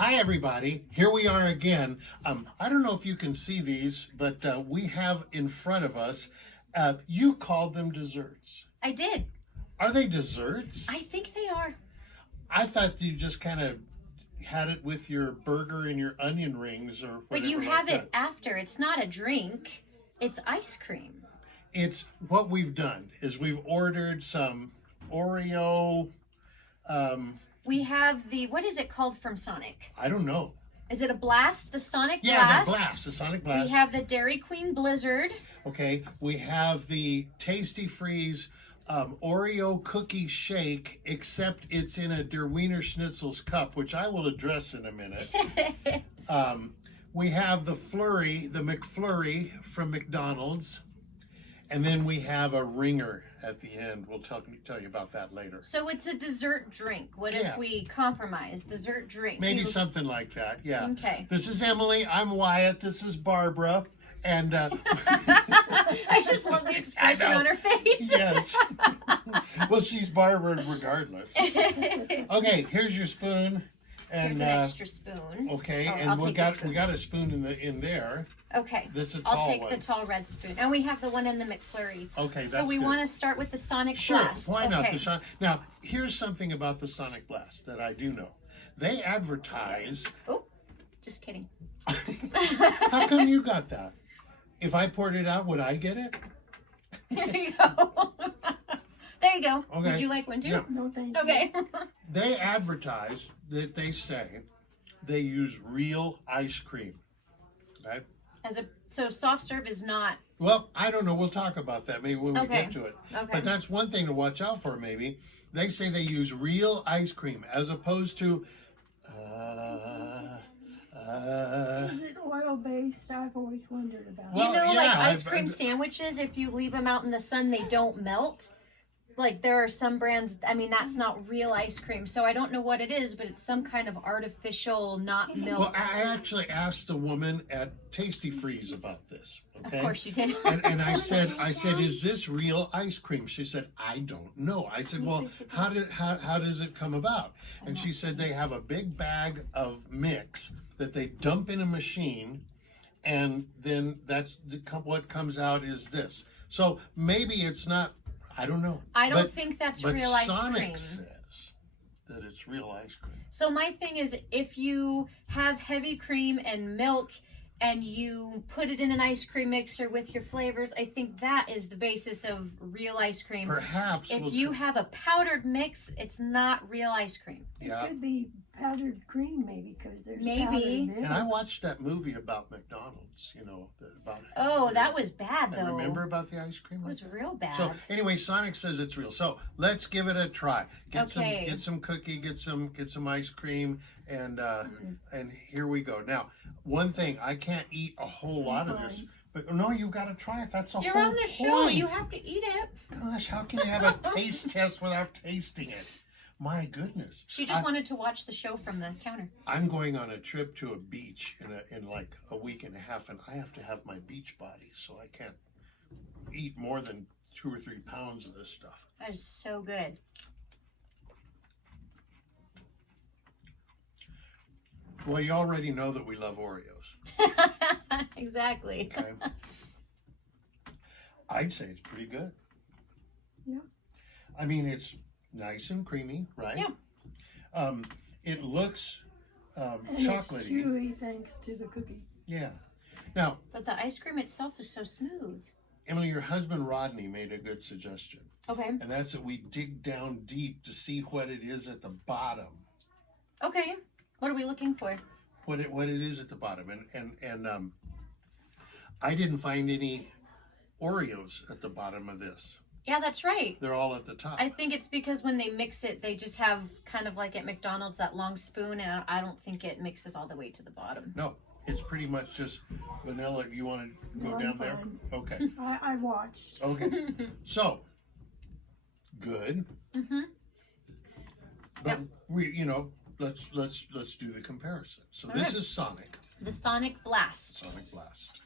Hi, everybody. Here we are again. I don't know if you can see these, but we have in front of us, you called them desserts. I did. Are they desserts? I think they are. I thought you just kind of had it with your burger and your onion rings or whatever. But you like have that. it after. It's not a drink. It's ice cream. It's what we've done is we've ordered some Oreo. We have the, what is it called from Sonic? I don't know. Is it a Blast? The Sonic Yeah, Blast? the Blast, the Sonic Blast. We have the Dairy Queen Blizzard. Okay, we have the Tasty Freeze Oreo cookie shake, except it's in a Der Wiener Schnitzel's cup, which I will address in a minute. We have the McFlurry from McDonald's, and then we have a ringer at the end. We'll tell you about that later. So it's a dessert drink. What Yeah. if we compromise? Dessert drink. Maybe something like that, yeah. Okay. This is Emily, I'm Wyatt, this is Barbara, and... I just love the expression on her face. Yes. Well, she's Barbara regardless. Okay, here's your spoon. And, Here's an extra spoon. Okay, Oh, and I'll we take the got spoon. a spoon in there. Okay. This is a tall I'll take one. the tall red spoon. And we have the one in the McFlurry. Okay, that's So we good. want to start with the Sonic Sure, Blast. why not? Okay. Now, here's something about the Sonic Blast that I do know. They advertise... Oh, just kidding. How come you got that? If I poured it out, would I get it? There you go. There you go. Okay. Would you like one too? Yeah. No, thank you. Okay. They advertise that they say they use real ice cream. Right? So soft serve is not. Well, I don't know. We'll talk about that maybe when we Okay. get to it. Okay. But that's one thing to watch out for, maybe. They say they use real ice cream as opposed to... Is it oil-based? I've always wondered about Well, You know, like yeah, ice I've- cream sandwiches, if you leave them out in the sun, they don't melt. Like there are some brands, I mean, that's not real ice cream. So I don't know what it is, but it's some kind of artificial, not milk. Well, I actually asked the woman at Tasty Freeze about this. Okay? Of course you did. And I said, is this real ice cream? She said, I don't know. I said, well, how does it come about? And she said they have a big bag of mix that they dump in a machine, and then what comes out is this. So maybe it's not. I don't know. I don't think that's but real ice Sonic cream. says that it's real ice cream. So my thing is, if you have heavy cream and milk and you put it in an ice cream mixer with your flavors, I think that is the basis of real ice cream. Perhaps If you have a powdered mix, it's not real ice cream. it. yeah. It could be powdered cream, maybe, because there's Maybe. powdered milk. And I watched that movie about McDonald's. You know, about. Oh, that was bad And though. remember about the ice cream? It was real bad. So anyway, Sonic says it's real. So let's give it a try. Okay. Get some cookie, get some ice cream, and here we go. Now, one thing, I can't eat a whole lot of this, but no, you got to try it. That's a You're whole on the show. point. You have to eat it. Gosh, how can you have a taste test without tasting it? My goodness. She just wanted to watch the show from the counter. I'm going on a trip to a beach in like a week and a half, and I have to have my beach body, so I can't eat more than 2 or 3 pounds of this stuff. That is so good. Well, you already know that we love Oreos. Exactly. Okay. I'd say it's pretty good. Yeah. I mean, it's nice and creamy, right? Yeah. It looks And it's chocolatey. chewy thanks to the cookie. Yeah. Now, But the ice cream itself is so smooth. Emily, your husband Rodney made a good suggestion, Okay. and that's that we dig down deep to see what it is at the bottom. Okay. What are we looking for? What it is at the bottom, and I didn't find any Oreos at the bottom of this. Yeah, that's right. They're all at the top. I think it's because when they mix it, they just have kind of like at McDonald's that long spoon, and I don't think it mixes all the way to the bottom. No, it's pretty much just vanilla. You want to go No, I'm down there? fine. Okay. I watched. Okay. So, good. Mm-hmm. But let's do the comparison. So All this right. is Sonic The Sonic Blast. Blast.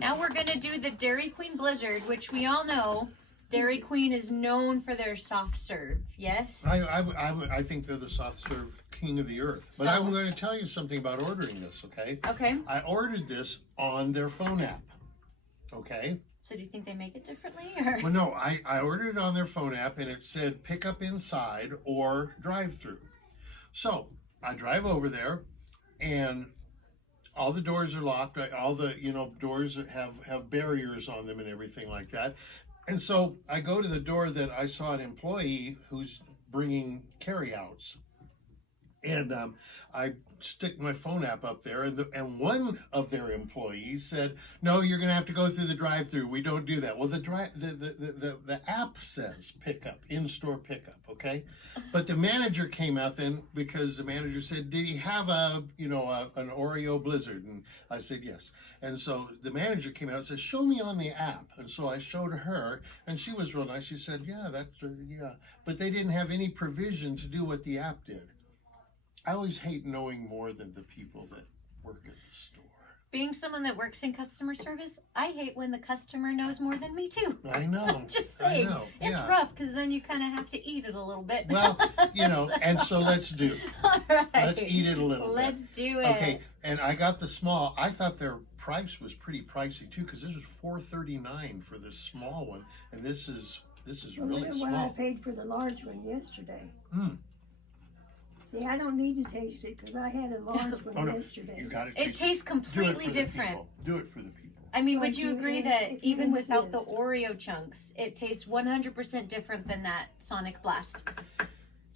Now we're going to do the Dairy Queen Blizzard, which we all know Dairy Queen is known for their soft serve, yes? I think they're the soft serve king of the earth. But So- I'm going to tell you something about ordering this, okay? Okay. I ordered this on their phone app, okay? So do you think they make it differently? Or? Well, no, I ordered it on their phone app, and it said pick up inside or drive through. So I drive over there, and all the doors are locked. All the doors have barriers on them and everything like that. And so I go to the door that I saw an employee who's bringing carryouts, and I stick my phone app up there, and one of their employees said, "No, you're going to have to go through the drive-through. We don't do that." Well, the app says pickup, in-store pickup, okay? But the manager came out then, because the manager said, "Did he have an Oreo Blizzard?" And I said yes. And so the manager came out and said, "Show me on the app." And so I showed her, and she was real nice. She said, "Yeah, that's yeah," but they didn't have any provision to do what the app did. I always hate knowing more than the people that work at the store. Being someone that works in customer service, I hate when the customer knows more than me too. I know. Just saying. I know. It's yeah. rough because then you kind of have to eat it a little bit. Well, and so let's do. All right. Let's eat it a little bit. Let's do it. Okay, and I got the small. I thought their price was pretty pricey too, because this was $4.39 for this small one, and this is really Look what I small. paid for the large one yesterday. Mm. See, I don't need to taste it because I had a large one Oh no, yesterday. you got it. It tastes completely different. Do it for the people. I mean, Like would you you agree ate- that if you even ate without the this. Oreo chunks, it tastes 100% different than that Sonic Blast?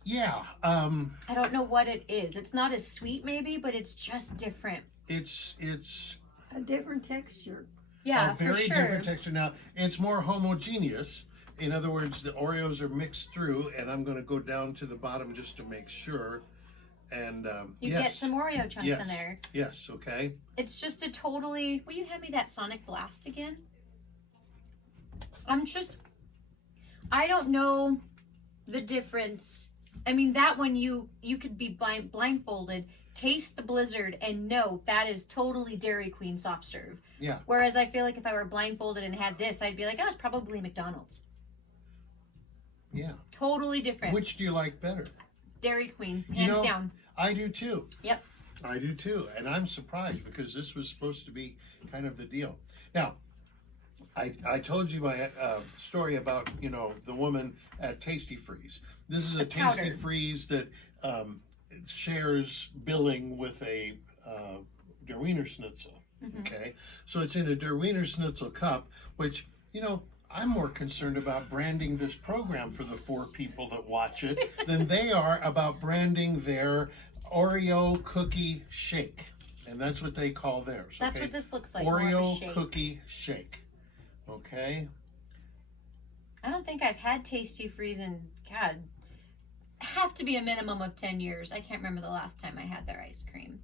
Yeah. I don't know what it is. It's not as sweet, maybe, but it's just different. It's A different texture. Yeah, a very for sure. different texture. Now, it's more homogeneous. In other words, the Oreos are mixed through, and I'm going to go down to the bottom just to make sure. And You yes, get some Oreo chunks yes, in there. Yes, okay. It's just a totally. Will you hand me that Sonic Blast again? I don't know the difference. I mean, that one you could be blindfolded, taste the Blizzard, and know that is totally Dairy Queen soft serve. Yeah. Whereas I feel like if I were blindfolded and had this, I'd be like, oh, it's probably McDonald's. Yeah. Totally different. Which do you like better? Dairy Queen, hands down. I do too. Yep. I do too. And I'm surprised because this was supposed to be kind of the deal. Now, I told you my story about, the woman at Tasty Freeze. This is a Tasty powder. Freeze that shares billing with a Der Wiener Schnitzel. Mhm. Okay? So it's in a Der Wiener Schnitzel cup, which, I'm more concerned about branding this program for the 4 people that watch it than they are about branding their Oreo cookie shake. And that's what they call theirs. That's okay? what this looks like. More of a Oreo shake. cookie shake. Okay? I don't think I've had Tasty Freeze in, God, have to be a minimum of 10 years. I can't remember the last time I had their ice cream.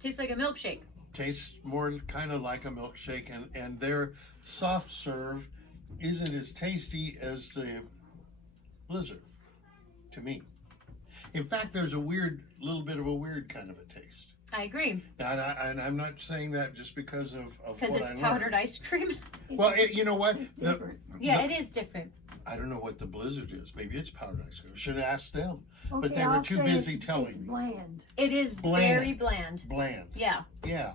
Tastes like a milkshake. Tastes more kind of like a milkshake, and their soft serve isn't as tasty as the Blizzard, to me. In fact, there's a little bit of a weird kind of a taste. I agree. Now, and I'm not saying that just because of Because what it's I powdered learned. ice cream. Well, you know what? It's different. Yeah, it is different. I don't know what the Blizzard is. Maybe it's powdered ice cream. Should have asked them. Okay, But they were I'll too say busy it's telling me. bland. It is Bland. very bland. Bland. Yeah. Yeah.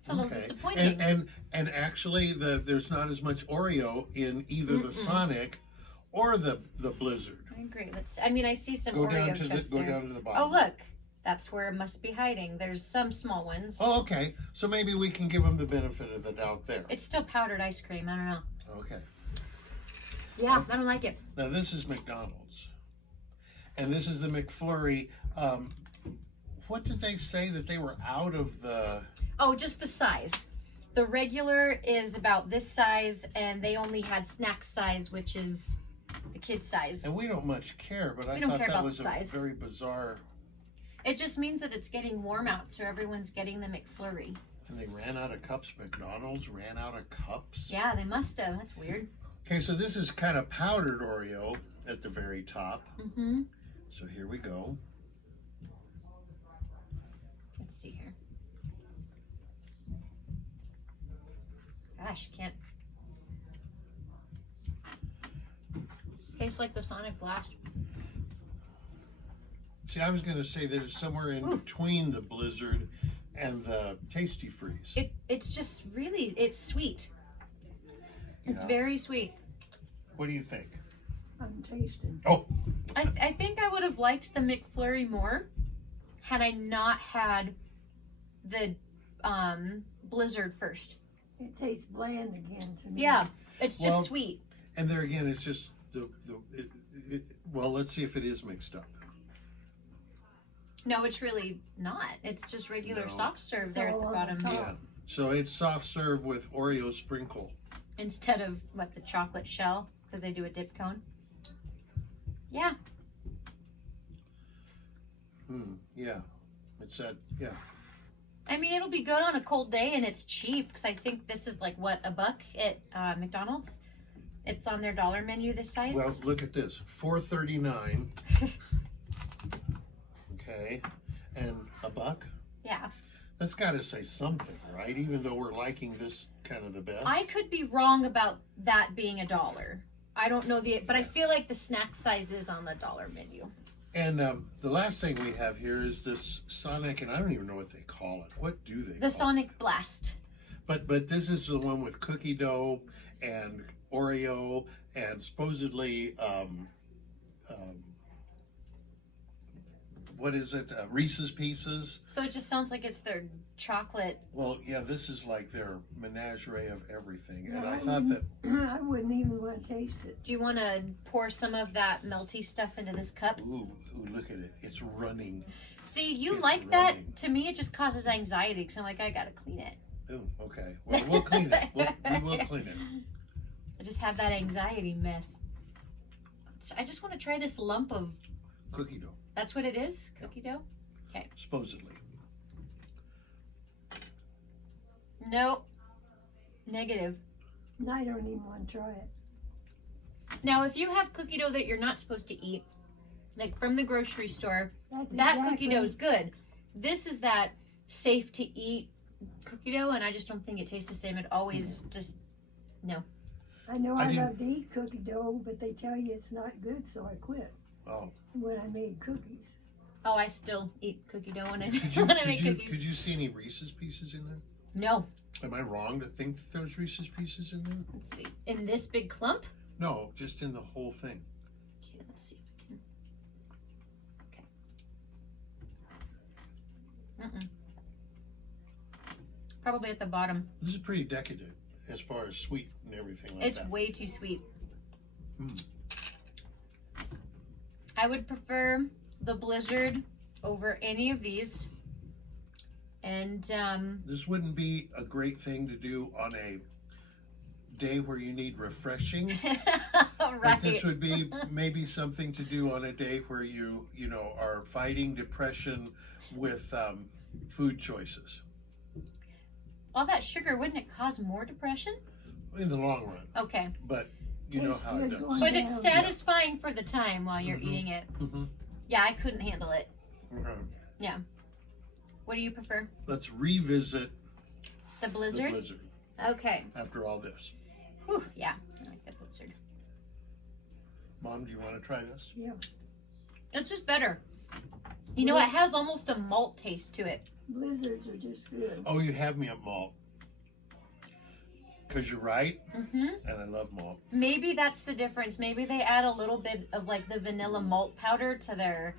It's a little Okay. disappointing. And actually, there's not as much Oreo in either the Mm-mm. Sonic or the Blizzard. I agree. I see some Go Oreo down to chunks go there. down to the bottom. Oh, look. That's where it must be hiding. There's some small ones. Oh, okay. So maybe we can give them the benefit of the doubt there. It's still powdered ice cream. I don't know. Okay. Yeah, I don't like it. Now this is McDonald's, and this is the McFlurry. What did they say that they were out of the? Oh, just the size. The regular is about this size, and they only had snack size, which is the kid size. And we don't much care, but I We don't thought care that about was the a size. very bizarre. It just means that it's getting warm out, so everyone's getting the McFlurry. And they ran out of cups. McDonald's ran out of cups. Yeah, they must have. That's weird. Okay, so this is kind of powdered Oreo at the very top. Mm-hmm. So here we go. Let's see here. Gosh, can't. Tastes like the Sonic Blast. See, I was going to say there's somewhere in between the Blizzard and the Tasty Freeze. It's just really, it's sweet. It's Yeah. very sweet. What do you think? I'm tasting. Oh, I think I would have liked the McFlurry more had I not had the Blizzard first. It tastes bland again to me. Yeah, it's just Well, sweet. and there again, it's just well, let's see if it is mixed up. No, it's really not. It's just regular No. soft serve there at the Oh, bottom. oh. Yeah. So it's soft serve with Oreo sprinkle. Instead of what, the chocolate shell, because they do a dip cone. Yeah. Yeah. It's that. Yeah. I mean, it'll be good on a cold day, and it's cheap because I think this is like what, $1 at McDonald's. It's on their dollar menu this size. Well, look at this. $4.39. Okay, and $1. Yeah. That's got to say something, right? Even though we're liking this kind of the best. I could be wrong about that being $1. I don't know but I feel like the snack size is on the dollar menu. And the last thing we have here is this Sonic, and I don't even know what they call it. What do they? The call Sonic Blast. it? But this is the one with cookie dough and Oreo and supposedly what is it? Reese's Pieces. So it just sounds like it's their chocolate. Well, yeah, this is like their menagerie of everything, and Yeah, I thought that. I wouldn't even want to taste it. Do you want to pour some of that melty stuff into this cup? Ooh, look at it! It's running. See, you It's like running. that. To me, it just causes anxiety because I'm like, I gotta clean it. Ooh, okay. Well, we'll clean it. We will clean it. I just have that anxiety mess. I just want to try this lump of. Cookie dough, That's what it is? Cookie dough? supposedly. Nope. Negative. And I don't even want to try it. Now, if you have cookie dough that you're not supposed to eat, like from the grocery store, That's that exactly, cookie dough is good. This is that safe to eat cookie dough, and I just don't think it tastes the same. It always just, no. I know I I didn't- love to eat cookie dough, but they tell you it's not good, so I quit Oh, when I made cookies. Oh, I still eat cookie dough when I, could you, when I make could you, cookies. could you see any Reese's Pieces in there? No. Am I wrong to think that there's Reese's Pieces in there? Let's see. In this big clump? No, just in the whole thing. Okay, let's see if I can. Okay. Mm-mm. Probably at the bottom. This is pretty decadent as far as sweet and everything like It's that. way too sweet. Mm. I would prefer the Blizzard over any of these. And This wouldn't be a great thing to do on a day where you need refreshing. But right. this would be maybe something to do on a day where you know, are fighting depression with food choices All that sugar, wouldn't it cause more depression? in the long run. Okay. But you know Tastes how it good does. going But it's down. satisfying for the time while you're Mhm. eating it. Mm-hmm. Yeah, I couldn't handle it. Okay. What do you prefer? Let's revisit The Blizzard? the Blizzard Okay. after all this. Whew, yeah, I like the Blizzard. Mom, do you want to try this? Yeah, It's just better. You know, it has almost a malt taste to it. blizzards are just good. Oh, you have me at malt. Because you're right, Mm-hmm. and I love malt. Maybe that's the difference. Maybe they add a little bit of like the vanilla malt powder to their.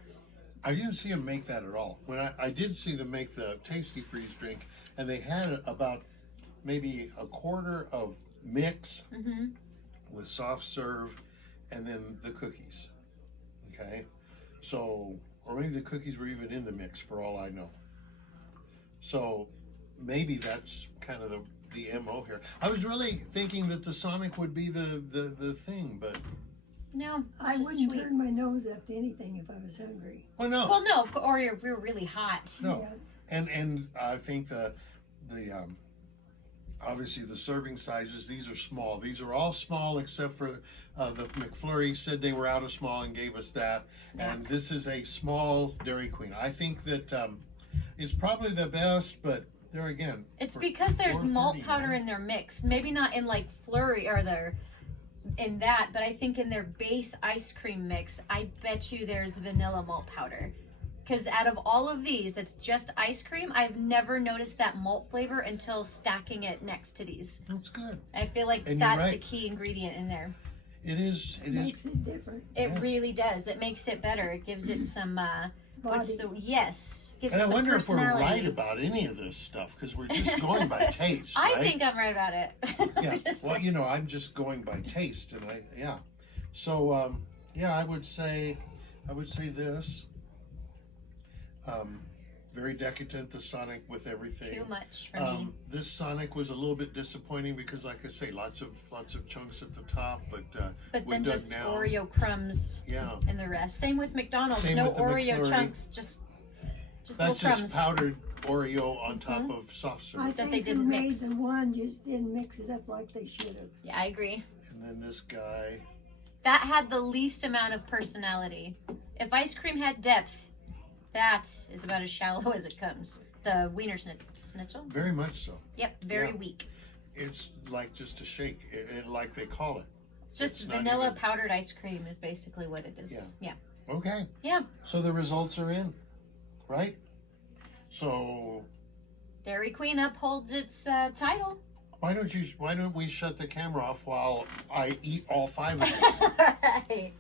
I didn't see them make that at all. When I did see them make the Tasty Freeze drink, and they had about maybe a quarter of mix Mm-hmm. with soft serve, and then the cookies. Okay, so or maybe the cookies were even in the mix for all I know. So maybe that's kind of the MO here. I was really thinking that the Sonic would be the thing, but No, it's I just wouldn't sweet. turn my nose up to anything if I was hungry. well, no. Well, no, or if you're really hot. No. Yeah. And I think the obviously the serving sizes, these are small. These are all small except for the McFlurry said they were out of small and gave us that. Snack. And this is a small Dairy Queen. I think that it's probably the best, but there again. It's for because there's malt $4.39. powder in their mix. Maybe not in like Flurry or in that, but I think in their base ice cream mix, I bet you there's vanilla malt powder. Because out of all of these, that's just ice cream, I've never noticed that malt flavor until stacking it next to these. That's good. I feel like And you're that's right. a key ingredient in there. It is. It is. Makes it different. It Yeah. really does. It makes it better. It gives it some, Body. gives And it I some wonder if we're personality. right about any of this stuff because we're just going by taste. I right? think I'm right about it. Yeah. Just Well, saying. you know, I'm just going by taste, and yeah. So yeah, I would say this. Very decadent, the Sonic with everything. Too much for me. This Sonic was a little bit disappointing because, like I say, lots of chunks at the top, but But when then dug just down, Oreo crumbs yeah, in the rest. Same with McDonald's. Same No with the Oreo McFlurry. chunks, just that's little just crumbs. powdered Oreo on top of soft serve. I that think they who didn't made mix. the one just didn't mix it up like they should have. Yeah, I agree. And then this guy, That had the least amount of personality. If ice cream had depth, that is about as shallow as it comes. The Wiener Schnitzel? very much so. Yep, very Yeah. weak. It's like just a shake, like they call it. Just It's not vanilla even- powdered ice cream is basically what it is. Yeah. Okay. Yeah. So the results are in, right? So Dairy Queen upholds its title. why don't we shut the camera off while I eat all 5 of these?